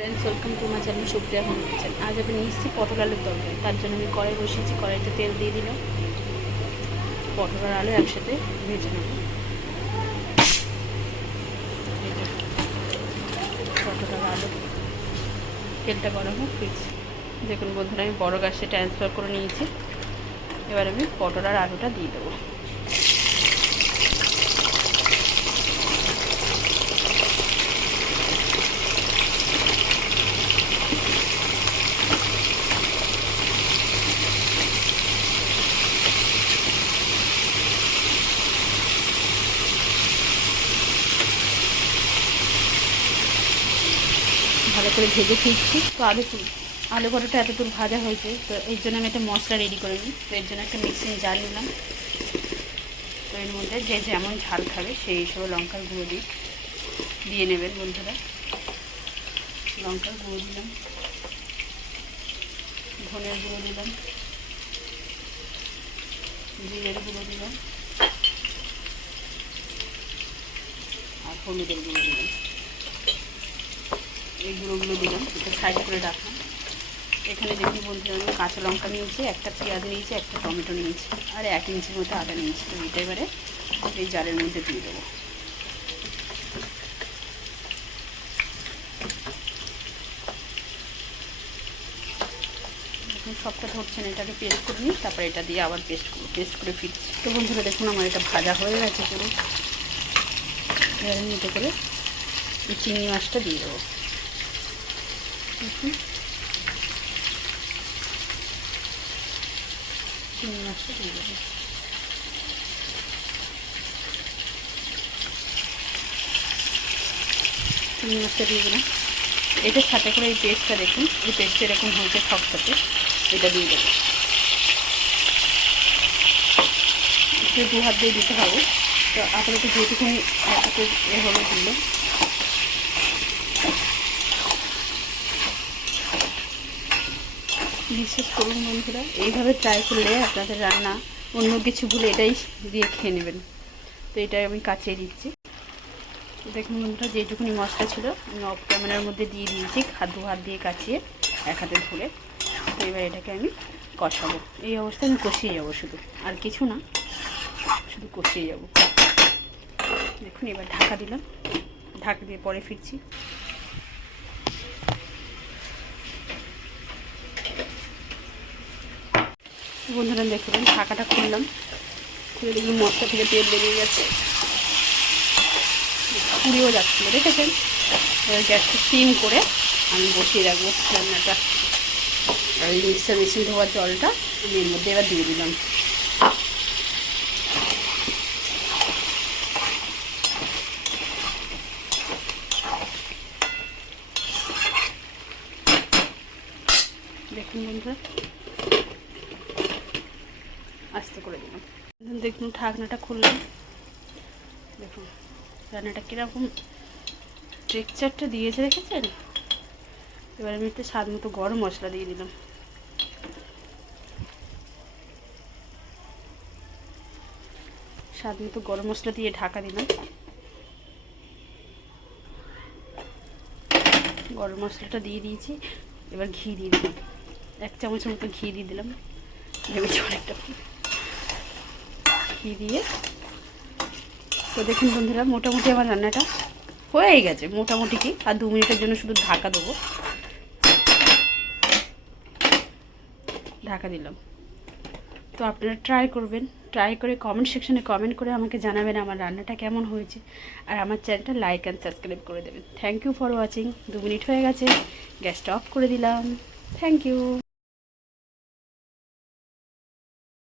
Friends, welcome to my channel Supriya home kitchen. আজ আমি নিচ্ছি পটল আলুর তরকারি। তার জন্য আমি কড়াই বসিয়েছি, কড়াইতে তেল দিয়ে দিলাম। পটল আর আলু একসাথে ভেজে নেব। পটল আর আলু তেলটা গরম হোক ফিরছি। দেখুন বন্ধুরা, আমি বড় গ্যাসে ট্রান্সফার করে নিয়েছি। এবার আমি পটল আর আলুটা দিয়ে দেবো। ভালো করে ভেজে ফিরছি। তো আলু পরোটা এতদূর ভাজা হয়েছে, তো এর জন্য আমি একটা মশলা রেডি করে নিই। তো এর জন্য একটা মিক্সিং জার নিলাম। তো এর মধ্যে যে যেমন ঝাল খাবে সেই হিসেবে লঙ্কার গুঁড়ো দিয়ে নেবেন বন্ধুরা। লঙ্কার গুঁড়ো দিলাম, ধনের গুঁড়ো দিলাম, জিরের গুঁড়ো দিলাম আর হলুদের গুঁড়ো দিলাম। এই গুঁড়োগুলো দিলাম, এটা সাইড করে রাখলাম। এখানে দেখুন বন্ধুরা, আমি কাঁচা লঙ্কা নিয়েছি, একটা পেঁয়াজ নিয়েছি, একটা টমেটো নিয়েছি আর 1 ইঞ্চির মতো আদা নিয়েছি। তো এটা এবারে এই জারের মধ্যে দিয়ে দেবো। দেখুন সবটা ধরছেন, এটাকে পেস্ট করে নিই, তারপরে এটা দিয়ে আবার পেস্ট করে ফিরছি। তো বন্ধুরা দেখুন, আমার এটা ভাজা হয়ে গেছে পুরো। এবারে নিতে করে এই চিংড়ি মাছটা দিয়ে দেবো। দেখুন চিংড়ি মাছটা দিয়ে দেবো। চিংড়ি মাছটা দিয়ে দিলাম। এটার সাথে করে এই পেস্টটা দেখুন, এই পেস্টটা এরকম হয়েছে থকথকে, এটা দিয়ে দেবো। একটু 2 হাত দিয়ে দিতে হবে। তো আপাতত যেটুকুনি এক হাতে হলো দিলাম। বিশ্বাস করুন বন্ধুরা, এইভাবে ট্রাই করলে আপনাদের রান্না অন্য কিছু ভুলে এটাই দিয়ে খেয়ে নেবেন। তো এটাই আমি কাচিয়ে দিচ্ছি। দেখুন বন্ধুরা, যেটুকুনি মশলা ছিল আমি অফ ক্যামেরার মধ্যে দিয়ে দিয়েছি, 2 হাত দিয়ে কাচিয়ে 1 হাতে ধরে। তো এবার এটাকে আমি কষাবো। এই অবস্থায় আমি কষিয়ে যাবো, শুধু আর কিছু না, শুধু কষিয়ে যাবো। দেখুন এবার ঢাকা দিলাম, ঢাকা দিয়ে পরে ফিরছি। বন্ধুরা দেখুন, ঢাকাটা খুললাম, খুলে দেখি মশলা থেকে তেল বেরিয়ে গেছে, পুড়িয়েও যাচ্ছিল, দেখেছেন। এবার গ্যাসটা সিম করে আমি বসিয়ে রাখবো রান্নাটা। আর এই মিক্সার মেশিন ধোয়ার জলটা আমি এর মধ্যে এবার দিয়ে দিলাম। দেখুন বন্ধুরা, আস্তে করে দিলাম। দেখুন ঢাকনাটা খুললাম, দেখুন রান্নাটা কীরকম টেক্সচারটা দিয়েছে, দেখেছেন। এবার আমি একটু স্বাদ মতো গরম মশলা দিয়ে দিলাম। স্বাদ মতো গরম মশলা দিয়ে ঢাকা দিলাম। গরম মশলাটা দিয়ে দিয়েছি। এবার ঘি দিয়ে দিলাম, 1 চামচের মতো ঘি দিয়ে দিলাম। ভেবেছি অনেকটা ঘি দিয়ে। তো দেখুন বন্ধুরা, মোটামুটি আমার রান্নাটা হয়ে গেছে। মোটামুটি কি আর 2 মিনিটের জন্য শুধু ঢাকা দেবো। ঢাকা দিলাম। তো আপনারা ট্রাই করবেন, ট্রাই করে কমেন্ট সেকশনে কমেন্ট করে আমাকে জানাবেন আমার রান্নাটা কেমন হয়েছে। আর আমার চ্যানেলটা লাইক অ্যান্ড সাবস্ক্রাইব করে দেবেন। Thank you for watching. 2 minute হয়ে গেছে, গ্যাসটা অফ করে দিলাম। Thank you.